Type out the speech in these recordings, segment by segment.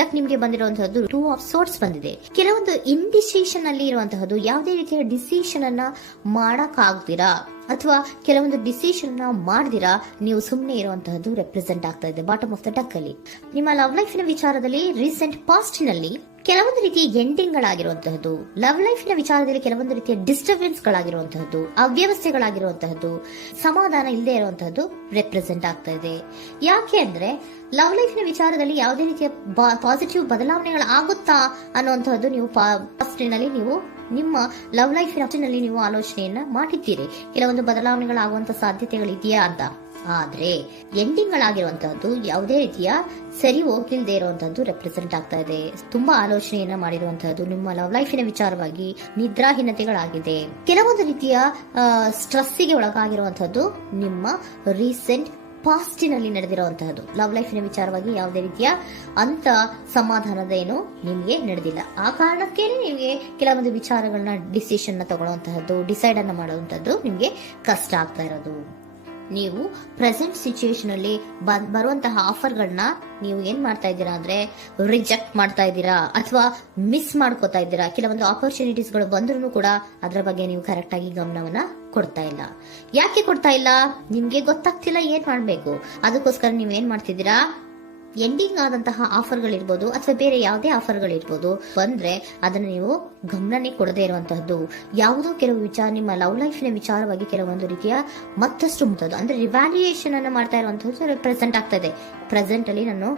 Duck ನಿಮ್ಗೆ ಬಂದಿರುವಂತಹದ್ದು 2 of sorts ಬಂದಿದೆ. ಕೆಲವೊಂದು ಇಂಡಿಸಿಷನ್ ಅಲ್ಲಿ ಇರುವಂತಹದ್ದು, ಯಾವುದೇ ರೀತಿಯ ಡಿಸಿಷನ್ ಅನ್ನ ಮಾಡಕ್ ಆಗ್ದಿರಾ ಅಥವಾ ಕೆಲವೊಂದು ಡಿಸಿಷನ್ ಮಾಡ್ದಿರಾ ನೀವು ಸುಮ್ಮನೆ ಇರುವಂತಹದ್ದು ರೆಪ್ರೆಸೆಂಟ್ ಆಗ್ತಾ ಇದೆ ಬಾಟಮ್ ಆಫ್ ದ ಡಕ್ ಅಲ್ಲಿ. ನಿಮ್ಮ ಲವ್ ಲೈಫ್ ನ ವಿಚಾರದಲ್ಲಿ ರೀಸೆಂಟ್ ಪಾಸ್ಟ್ ನಲ್ಲಿ ಕೆಲವೊಂದು ರೀತಿಯ ಎಂಡಿಂಗ್ ಗಳಾಗಿರುವಂತಹದ್ದು, ಲವ್ ಲೈಫ್ ನ ವಿಚಾರದಲ್ಲಿ ಕೆಲವೊಂದು ರೀತಿಯ ಡಿಸ್ಟರ್ಬೆನ್ಸ್ ಗಳಾಗಿರುವಂತಹದ್ದು, ಅವ್ಯವಸ್ಥೆಗಳಾಗಿರುವಂತಹದ್ದು, ಸಮಾಧಾನ ಇಲ್ಲದೆ ಇರುವಂತಹದ್ದು ರೆಪ್ರೆಸೆಂಟ್ ಆಗ್ತಾ ಇದೆ. ಯಾಕೆ ಅಂದ್ರೆ ಲವ್ ಲೈಫ್ ನ ವಿಚಾರದಲ್ಲಿ ಯಾವುದೇ ರೀತಿಯ ಪಾಸಿಟಿವ್ ಬದಲಾವಣೆಗಳಾಗುತ್ತಾ ಅನ್ನುವಂತಹದ್ದು ನೀವು ಪಾಸ್ಟ್ ನಲ್ಲಿ ನೀವು ನಿಮ್ಮ ಲವ್ ಲೈಫ್ ನಲ್ಲಿ ನೀವು ಆಲೋಚನೆಯನ್ನ ಮಾಡಿದ್ದೀರಿ, ಕೆಲವೊಂದು ಬದಲಾವಣೆಗಳಾಗುವಂತ ಸಾಧ್ಯತೆಗಳಿದೆಯಾ ಅಂತ. ಆದ್ರೆ ಎಂಡಿಂಗ್ ಗಳಾಗಿರುವಂತಹದ್ದು ಯಾವುದೇ ರೀತಿಯ ಸರಿ ಹೋಗಿಲ್ದೇ ಇರುವಂತಹದ್ದು ರೆಪ್ರೆಸೆಂಟ್ ಆಗ್ತಾ ಇದೆ. ತುಂಬಾ ಆಲೋಚನೆಯನ್ನ ಮಾಡಿರುವಂತಹದ್ದು ನಿಮ್ಮ ಲವ್ ಲೈಫಿನ ವಿಚಾರವಾಗಿ ನಿದ್ರಾಹೀನತೆಗಳಾಗಿದೆ. ಕೆಲವೊಂದು ರೀತಿಯ ಸ್ಟ್ರೆಸ್ಸಿಗೆ ಒಳಗಾಗಿರುವಂತಹದ್ದು ನಿಮ್ಮ ರೀಸೆಂಟ್ ಪಾಸ್ಟಿನಲ್ಲಿ ನಡೆದಿರುವಂತಹದ್ದು. ಲವ್ ಲೈಫಿನ ವಿಚಾರವಾಗಿ ಯಾವುದೇ ರೀತಿಯ ಅಂತ ಸಮಾಧಾನದ ಏನು ನಿಮ್ಗೆ ನಡೆದಿಲ್ಲ. ಆ ಕಾರಣಕ್ಕೆ ನಿಮಗೆ ಕೆಲವೊಂದು ವಿಚಾರಗಳನ್ನ ಡಿಸಿಷನ್ ತಗೊಳ್ಳುವಂತಹದ್ದು, ಡಿಸೈಡ್ ಅನ್ನ ಮಾಡುವಂತಹದ್ದು ನಿಮ್ಗೆ ಕಷ್ಟ ಆಗ್ತಾ ಇರೋದು. ನೀವು ಪ್ರೆಸೆಂಟ್ ಸಿಚುಯೇಷನ್ ಅಲ್ಲಿ ಬರುವಂತಹ ಆಫರ್ಗಳನ್ನ ನೀವು ಏನ್ ಮಾಡ್ತಾ ಇದ್ದೀರಾ ಅಂದ್ರೆ ರಿಜೆಕ್ಟ್ ಮಾಡ್ತಾ ಇದ್ದೀರಾ ಅಥವಾ ಮಿಸ್ ಮಾಡ್ಕೋತಾ ಇದ್ದೀರಾ. ಕೆಲವೊಂದು ಆಪರ್ಚುನಿಟೀಸ್ ಗಳು ಬಂದ್ರೂ ಕೂಡ ಅದರ ಬಗ್ಗೆ ನೀವು ಕರೆಕ್ಟ್ ಆಗಿ ಗಮನವನ್ನ ಕೊಡ್ತಾ ಇಲ್ಲ. ಯಾಕೆ ಕೊಡ್ತಾ ಇಲ್ಲ? ನಿಮ್ಗೆ ಗೊತ್ತಾಗ್ತಿಲ್ಲ ಏನ್ ಮಾಡ್ಬೇಕು. ಅದಕ್ಕೋಸ್ಕರ ನೀವ್ ಏನ್ ಮಾಡ್ತಿದ್ದೀರಾ, ಎಂಡಿಂಗ್ ಆದಂತಹ ಆಫರ್ಗಳಿರ್ಬೋದು ಅಥವಾ ಬೇರೆ ಯಾವುದೇ ಆಫರ್ಗಳಿರ್ಬೋದು ಬಂದ್ರೆ ಅದನ್ನ ನೀವು ಗಮನನೇ ಕೊಡದೇ ಇರುವಂತಹದ್ದು. ಯಾವುದೋ ಕೆಲವು ವಿಚಾರ ನಿಮ್ಮ ಲವ್ ಲೈಫಿನ ವಿಚಾರವಾಗಿ ಕೆಲವೊಂದು ರೀತಿಯ ಮತ್ತಷ್ಟು ಮುಟ್ಟೋದು ಅಂದ್ರೆ ರಿವ್ಯಾಲ್ಯೂಯೇಷನ್ ಅನ್ನ ಮಾಡ್ತಾ ಇರುವಂತಹದ್ದು ಪ್ರೆಸೆಂಟ್ ಆಗ್ತಾ ಇದೆ. ಪ್ರೆಸೆಂಟ್ ಅಲ್ಲಿ ನಾನು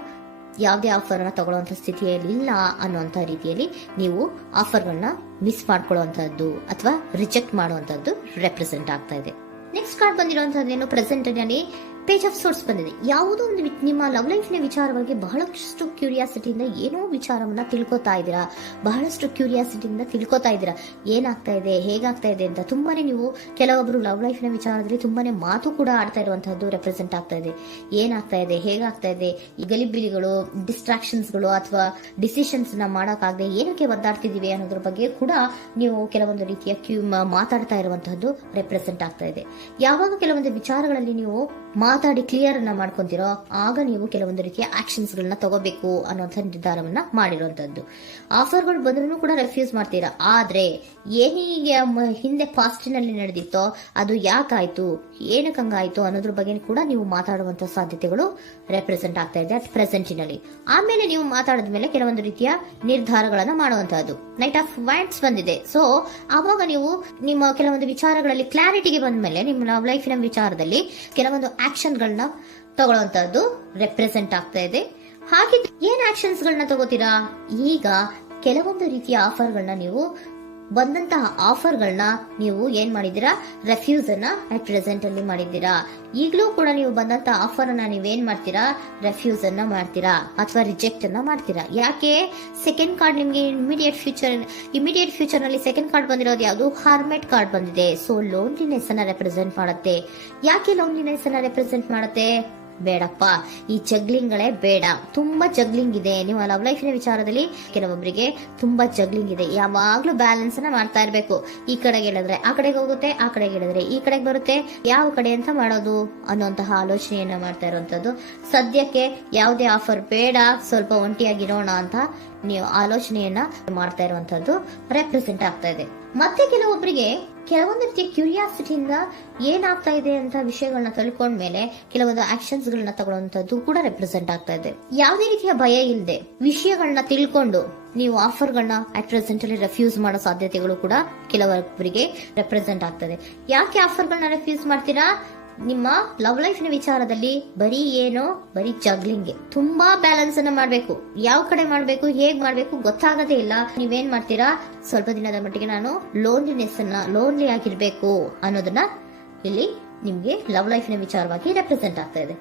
ಯಾವುದೇ ಆಫರ್ ಅನ್ನ ತಗೊಳ್ಳುವಂತ ಸ್ಥಿತಿಯಲ್ಲಿ ಇಲ್ಲ ಅನ್ನುವಂತ ರೀತಿಯಲ್ಲಿ ನೀವು ಆಫರ್ಗಳನ್ನ ಮಿಸ್ ಮಾಡ್ಕೊಳ್ಳುವಂತಹದ್ದು ಅಥವಾ ರಿಜೆಕ್ಟ್ ಮಾಡುವಂತಹದ್ದು ರೆಪ್ರೆಸೆಂಟ್ ಆಗ್ತಾ ಇದೆ. ನೆಕ್ಸ್ಟ್ ಕಾರ್ಡ್ ಬಂದಿರುವಂತಹದ್ದೇನು, ಪ್ರೆಸೆಂಟ್ ನಲ್ಲಿ ಪೇಜ್ ಆಫ್ ಸೋರ್ಟ್ಸ್ ಬಂದಿದೆ. ಯಾವುದೋ ಒಂದು ನಿಮ್ಮ ಲವ್ ಲೈಫಿನ ವಿಚಾರವಾಗಿ ಬಹಳಷ್ಟು ಕ್ಯೂರಿಯಾಸಿಟಿಯಿಂದ ಏನೋ ವಿಚಾರವನ್ನ ತಿಳ್ಕೊತಾ ಇದ್ದೀರಾ, ಬಹಳಷ್ಟು ಕ್ಯೂರಿಯಾಸಿಟಿಯಿಂದ ತಿಳ್ಕೊತಾ ಇದ್ದೀರಾ ಏನಾಗ್ತಾ ಇದೆ, ಹೇಗಾಗ್ತಾ ಇದೆ ಅಂತ. ತುಂಬಾನೇ ನೀವು ಕೆಲವೊಬ್ರು ಲವ್ ಲೈಫಿನ ವಿಚಾರದಲ್ಲಿ ತುಂಬಾನೇ ಮಾತು ಕೂಡ ಆಡ್ತಾ ಇರುವಂತಹದ್ದು ರೆಪ್ರೆಸೆಂಟ್ ಆಗ್ತಾ ಇದೆ. ಏನಾಗ್ತಾ ಇದೆ, ಹೇಗಾಗ್ತಾ ಇದೆ, ಈ ಗಲಿಬಿಲಿಗಳು, ಡಿಸ್ಟ್ರಾಕ್ಷನ್ಸ್ಗಳು ಅಥವಾ ಡಿಸಿಷನ್ಸ್ ನ ಮಾಡಕ್ಕಾಗದೆ ಏನಕ್ಕೆ ಒದ್ದಾಡ್ತಿದೀವಿ ಅನ್ನೋದ್ರ ಬಗ್ಗೆ ಕೂಡ ನೀವು ಕೆಲವೊಂದು ರೀತಿಯ ಮಾತಾಡ್ತಾ ಇರುವಂತಹದ್ದು ರೆಪ್ರೆಸೆಂಟ್ ಆಗ್ತಾ ಇದೆ. ಯಾವಾಗ ಕೆಲವೊಂದು ವಿಚಾರಗಳಲ್ಲಿ ನೀವು ಮಾತಾಡಿ ಕ್ಲಿಯರ್ ಅನ್ನ ಮಾಡ್ಕೊಂತೀರೋ ಆಗ ನೀವು ಕೆಲವೊಂದು ರೀತಿಯ ಆಕ್ಷನ್ಸ್ ಗಳನ್ನ ತಗೋಬೇಕು ಅನ್ನುವಂಥ ನಿರ್ಧಾರವನ್ನ ಮಾಡಿರುವಂತದ್ದು. ಆಫರ್ಗಳು ಬಂದ್ರೂ ಕೂಡ ರೆಫ್ಯೂಸ್ ಮಾಡ್ತೀರಾ. ಆದ್ರೆ ಏನೀಗ ಹಿಂದೆ ಪಾಸ್ಟಿನಲ್ಲಿ ನಡೆದಿತ್ತೋ ಅದು ಯಾಕಾಯ್ತು, ಏನಕ್ಕಂಗಾಯ್ತು ಅನ್ನೋದ್ರ ಬಗ್ಗೆ ಕೂಡ ನೀವು ಮಾತಾಡುವಂತ ಸಾಧ್ಯತೆಗಳು ರೆಪ್ರೆಸೆಂಟ್ ಆಗ್ತಾ ಇದೆ ಅಟ್ ಪ್ರೆಸೆಂಟಿನಲ್ಲಿ. ಆಮೇಲೆ ನೀವು ಮಾತಾಡಿದ್ಮೇಲೆ ಕೆಲವೊಂದು ರೀತಿಯ ನಿರ್ಧಾರಗಳನ್ನ ಮಾಡುವಂತಹದ್ದು. ನೈಟ್ ಆಫ್ ವ್ಯಾಂಡ್ಸ್ ಬಂದಿದೆ. ಸೊ ಆವಾಗ ನೀವು ನಿಮ್ಮ ಕೆಲವೊಂದು ವಿಚಾರಗಳಲ್ಲಿ ಕ್ಲಾರಿಟಿಗೆ ಬಂದ್ಮೇಲೆ ನಿಮ್ಮ ಲವ್ ಲೈಫಿನ ವಿಚಾರದಲ್ಲಿ ಕೆಲವೊಂದು ಆಕ್ಷನ್ ಗಳನ್ನ ತಗೊಳ್ಳುವಂತಹದ್ದು ರೆಪ್ರೆಸೆಂಟ್ ಆಗ್ತಾ ಇದೆ. ಹಾಗೆ ಏನ್ ಆಕ್ಷನ್ಸ್ ಗಳನ್ನ ತಗೋತೀರಾ, ಈಗ ಕೆಲವೊಂದು ರೀತಿಯ ಆಫರ್ಗಳನ್ನ ನೀವು ಬಂದಂತಹ ಆಫರ್ಗಳನ್ನ ನೀವು ಏನ್ ಮಾಡಿದೀರಾ, ರೆಫ್ಯೂಸ್ ಅನ್ನ ಅಟ್ ಪ್ರೆಸೆಂಟ್ ಅಲ್ಲಿ ಮಾಡಿದ್ದೀರಾ. ಈಗಲೂ ಕೂಡ ನೀವು ಬಂದಂತಹ ಆಫರ್ ಅನ್ನ ನೀವೇನ್ ಮಾಡ್ತೀರಾ, ರೆಫ್ಯೂಸ್ ಅನ್ನ ಮಾಡ್ತೀರಾ ಅಥವಾ ರಿಜೆಕ್ಟ್ ಅನ್ನ ಮಾಡ್ತೀರಾ. ಯಾಕೆ? ಸೆಕೆಂಡ್ ಕಾರ್ಡ್ ನಿಮ್ಗೆ ಇಮಿಡಿಯೇಟ್ ಫ್ಯೂಚರ್ ನಲ್ಲಿ ಸೆಕೆಂಡ್ ಕಾರ್ಡ್ ಬಂದಿರೋದು ಯಾವುದು, ಹಾರ್ಮೆಟ್ ಕಾರ್ಡ್ ಬಂದಿದೆ. ಸೊ ಲೋನ್ಲಿನೆಸ್ ಅನ್ನ ರೆಪ್ರೆಸೆಂಟ್ ಮಾಡುತ್ತೆ. ಯಾಕೆ ಲೋನ್ಲಿನೆಸ್ ಅನ್ನ ರೆಪ್ರೆಸೆಂಟ್ ಮಾಡುತ್ತೆ? ಬೇಡಪ್ಪ, ಈ ಜಗ್ಲಿಂಗ್ಗಳೇ ಬೇಡ. ತುಂಬಾ ಜಗ್ಲಿಂಗ್ ಇದೆ ನಿಮ್ಮ ಲವ್ ಲೈಫಿನ ವಿಚಾರದಲ್ಲಿ. ಕೆಲವೊಬ್ಬರಿಗೆ ತುಂಬಾ ಜಗ್ಲಿಂಗ್ ಇದೆ. ಯಾವಾಗ್ಲೂ ಬ್ಯಾಲೆನ್ಸ್ ಅನ್ನ ಮಾಡ್ತಾ ಇರ್ಬೇಕು. ಈ ಕಡೆಗೆ ಹೇಳಿದ್ರೆ ಆ ಕಡೆಗೆ ಹೋಗುತ್ತೆ, ಆ ಕಡೆಗೆ ಹೇಳಿದ್ರೆ ಈ ಕಡೆಗೆ ಬರುತ್ತೆ. ಯಾವ ಕಡೆ ಅಂತ ಮಾಡೋದು ಅನ್ನುವಂತಹ ಆಲೋಚನೆಯನ್ನ ಮಾಡ್ತಾ ಇರುವಂತದ್ದು. ಸದ್ಯಕ್ಕೆ ಯಾವುದೇ ಆಫರ್ ಬೇಡ, ಸ್ವಲ್ಪ ಒಂಟಿಯಾಗಿರೋಣ ಅಂತ ನೀವು ಆಲೋಚನೆಯನ್ನ ಮಾಡ್ತಾ ಇರುವಂತದ್ದು ರೆಪ್ರೆಸೆಂಟ್ ಆಗ್ತಾ ಇದೆ. ಮತ್ತೆ ಕೆಲವೊಬ್ಬರಿಗೆ ಕೆಲವೊಂದು ರೀತಿಯ ಕ್ಯೂರಿಯಾಸಿಟಿಯಿಂದ ಏನಾಗ್ತಾ ಇದೆ ಅಂತ ವಿಷಯಗಳನ್ನ ತಿಳ್ಕೊಂಡ್ಮೇಲೆ ಕೆಲವೊಂದು ಆಕ್ಷನ್ಸ್ ಗಳನ್ನ ತಗೊಳ್ಳುವಂತದ್ದು ಕೂಡ ರೆಪ್ರೆಸೆಂಟ್ ಆಗ್ತಾ ಇದೆ. ಯಾವುದೇ ರೀತಿಯ ಭಯ ಇಲ್ಲದೆ ವಿಷಯಗಳನ್ನ ತಿಳ್ಕೊಂಡು ನೀವು ಆಫರ್ಗಳನ್ನ ಅಟ್ ಪ್ರೆಸೆಂಟ್ ಅಲ್ಲಿ ರೆಫ್ಯೂಸ್ ಮಾಡೋ ಸಾಧ್ಯತೆಗಳು ಕೂಡ ಕೆಲವೊಬ್ಬರಿಗೆ ರೆಪ್ರೆಸೆಂಟ್ ಆಗ್ತದೆ. ಯಾಕೆ ಆಫರ್ಗಳನ್ನ ರೆಫ್ಯೂಸ್ ಮಾಡ್ತೀರಾ? ನಿಮ್ಮ ಲವ್ ಲೈಫಿನ ವಿಚಾರದಲ್ಲಿ ಬರೀ ಜಗ್ಲಿಂಗ್, ತುಂಬಾ ಬ್ಯಾಲೆನ್ಸ್ ಅನ್ನ ಮಾಡ್ಬೇಕು. ಯಾವ ಕಡೆ ಮಾಡ್ಬೇಕು, ಹೇಗ್ ಮಾಡ್ಬೇಕು ಗೊತ್ತಾಗದೇ ಇಲ್ಲ. ನೀವೇನ್ ಮಾಡ್ತೀರಾ, ಸ್ವಲ್ಪ ದಿನದ ಮಟ್ಟಿಗೆ ನಾನು ಲೋನ್ಲಿ ಆಗಿರ್ಬೇಕು ಅನ್ನೋದನ್ನ ಇಲ್ಲಿ ನಿಮ್ಗೆ ಲವ್ ಲೈಫಿನ ವಿಚಾರವಾಗಿ ರೆಪ್ರೆಸೆಂಟ್ ಆಗ್ತಾ ಇದೆ.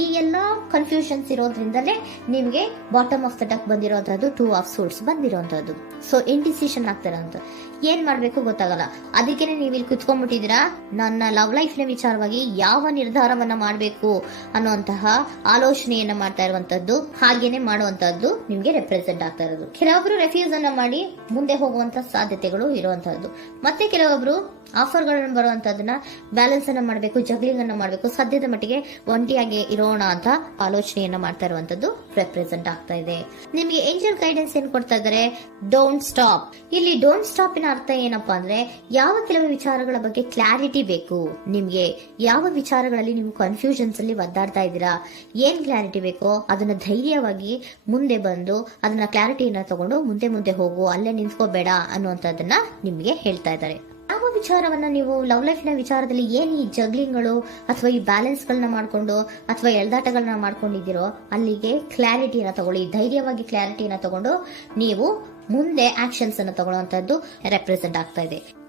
ಈ ಎಲ್ಲಾ ಕನ್ಫ್ಯೂಷನ್ಸ್ ಇರೋದ್ರಿಂದಲೇ ನಿಮ್ಗೆ ಬಾಟಮ್ ಆಫ್ ದ ಡಕ್ ಬಂದಿರುವಂತಹದ್ದು 2 ಆಫ್ ಸೋರ್ಟ್ಸ್ ಬಂದಿರುವಂತಹದ್ದು. ಸೊ ಇಂಡಿಸಿಷನ್ ಆಗ್ತಾ ಇರೋಂಥದ್ದು. ಏನ್ ಮಾಡ್ಬೇಕು ಗೊತ್ತಾಗಲ್ಲ. ಅದಕ್ಕೇನೆ ನೀವು ಇಲ್ಲಿ ಕುತ್ಕೊಂಡ್ಬಿಟ್ಟಿದ್ದೀರಾ. ನನ್ನ ಲವ್ ಲೈಫ್ ನ ವಿಚಾರವಾಗಿ ಯಾವ ನಿರ್ಧಾರವನ್ನ ಮಾಡಬೇಕು ಅನ್ನುವಂತಹ ಆಲೋಚನೆಯನ್ನ ಮಾಡ್ತಾ ಇರುವಂತದ್ದು, ಹಾಗೇನೆ ಮಾಡುವಂತದ್ದು ನಿಮ್ಗೆ ರೆಪ್ರೆಸೆಂಟ್ ಆಗ್ತಾ ಇರೋದು. ಕೆಲವೊಬ್ರು ರೆಫ್ಯೂಸ್ ಅನ್ನ ಮಾಡಿ ಮುಂದೆ ಹೋಗುವಂತ ಸಾಧ್ಯತೆಗಳು ಇರುವಂತಹದ್ದು, ಮತ್ತೆ ಕೆಲವೊಬ್ರು ಆಫರ್ಗಳನ್ನ ಬರುವಂತದನ್ನ ಬ್ಯಾಲೆನ್ಸ್ ಅನ್ನ ಮಾಡಬೇಕು, ಜಗ್ಲಿಂಗ್ ಅನ್ನ ಮಾಡಬೇಕು, ಸದ್ಯದ ಮಟ್ಟಿಗೆ ಒಂಟಿಯಾಗಿ ಇರೋಣ ಅಂತ ಆಲೋಚನೆಯನ್ನ ಮಾಡ್ತಾ ಇರುವಂತದ್ದು ರೆಪ್ರೆಸೆಂಟ್ ಆಗ್ತಾ ಇದೆ. ನಿಮ್ಗೆ ಏಂಜಲ್ ಗೈಡೆನ್ಸ್ ಏನ್ ಕೊಡ್ತಾ ಇದ್ದಾರೆ? Don't stop. ಇಲ್ಲಿ ಡೋಂಟ್ ಸ್ಟಾಪ್ ನ ಅರ್ಥ ಏನಪ್ಪಾ ಅಂದ್ರೆ, ಯಾವ ಕೆಲವು ವಿಚಾರಗಳ ಬಗ್ಗೆ ಕ್ಲಾರಿಟಿ ಬೇಕು ನಿಮ್ಗೆ, ಯಾವ ವಿಚಾರಗಳಲ್ಲಿ ನೀವು ಕನ್ಫ್ಯೂಷನ್ಸ್ ಅಲ್ಲಿ ಒದ್ದಾಡ್ತಾ ಇದ್ದೀರಾ, ಏನ್ ಕ್ಲಾರಿಟಿ ಬೇಕೋ ಅದನ್ನ ಧೈರ್ಯವಾಗಿ ಮುಂದೆ ಬಂದು ಅದನ್ನ ಕ್ಲಾರಿಟಿಯನ್ನ ತಗೊಂಡು ಮುಂದೆ ಹೋಗು, ಅಲ್ಲೇ ನಿಂತ್ಕೋಬೇಡ ಅನ್ನುವಂಥದ್ದನ್ನ ನಿಮ್ಗೆ ಹೇಳ್ತಾ ಇದ್ದಾರೆ. ಯಾವ ವಿಚಾರವನ್ನ ನೀವು ಲವ್ ಲೈಫ್ ನ ವಿಚಾರದಲ್ಲಿ ಏನ್ ಈ ಜಗ್ಲಿಂಗ್ಗಳು ಅಥವಾ ಈ ಬ್ಯಾಲೆನ್ಸ್ ಗಳನ್ನ ಮಾಡ್ಕೊಂಡು ಅಥವಾ ಎಳ್ದಾಟಗಳನ್ನ ಮಾಡ್ಕೊಂಡಿದ್ದೀರೋ ಅಲ್ಲಿಗೆ ಕ್ಲಾರಿಟಿನ ತಗೊಳ್ಳಿ, ಧೈರ್ಯವಾಗಿ ಕ್ಲಾರಿಟಿನ ತಗೊಂಡು ನೀವು ಮುಂದೆ ಆಕ್ಷನ್ಸ್ ಅನ್ನು ತಗೊಳ್ಳುವಂತದ್ದು ರೆಪ್ರೆಸೆಂಟ್ ಆಗ್ತಾ ಇದೆ.